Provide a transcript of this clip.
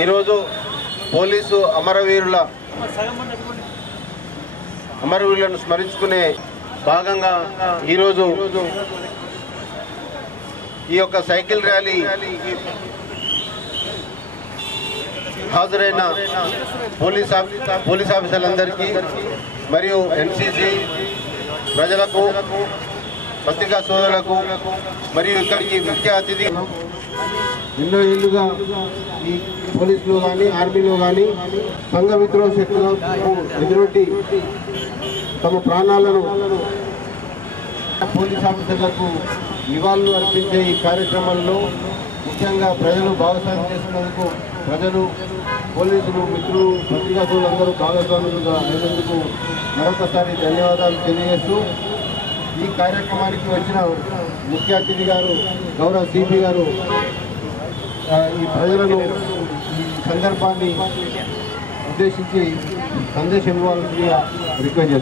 ఈరోజు పోలీసు అమరవీరులను స్మరించుకునే భాగంగా ఈరోజు ఈ యొక్క సైకిల్ ర్యాలీ హాజరైన పోలీస్ ఆఫీసర్లందరికీ మరియు ఎన్సీసీ ప్రజలకు, పత్రికా సోదరులకు మరియు ఇక్కడికి ముఖ్య అతిథి ఎన్నో ఏళ్ళుగా ఈ పోలీసులు కానీ ఆర్మీలో కానీ సంఘ విద్రోహ శక్తులకు ఎదురొడ్డి తమ ప్రాణాలను పోలీస్ ఆఫీసర్లకు నివాళులు అర్పించే ఈ కార్యక్రమంలో ముఖ్యంగా ప్రజలు భాగస్వామ్యం చేసినందుకు ప్రజలు, పోలీసులు, మిత్రులు, పత్రికా సోదరులందరూ భాగస్వాములుగా అయినందుకు మరొకసారి ధన్యవాదాలు తెలియజేస్తూ ఈ కార్యక్రమానికి వచ్చిన ముఖ్య అతిథి గారు గౌరవ సిపి గారు ఈ ప్రజలను ఈ సందర్భాన్ని ఉద్దేశించి సందేశం ఇవ్వాల్సిందిగా రిక్వెస్ట్ చేస్తారు.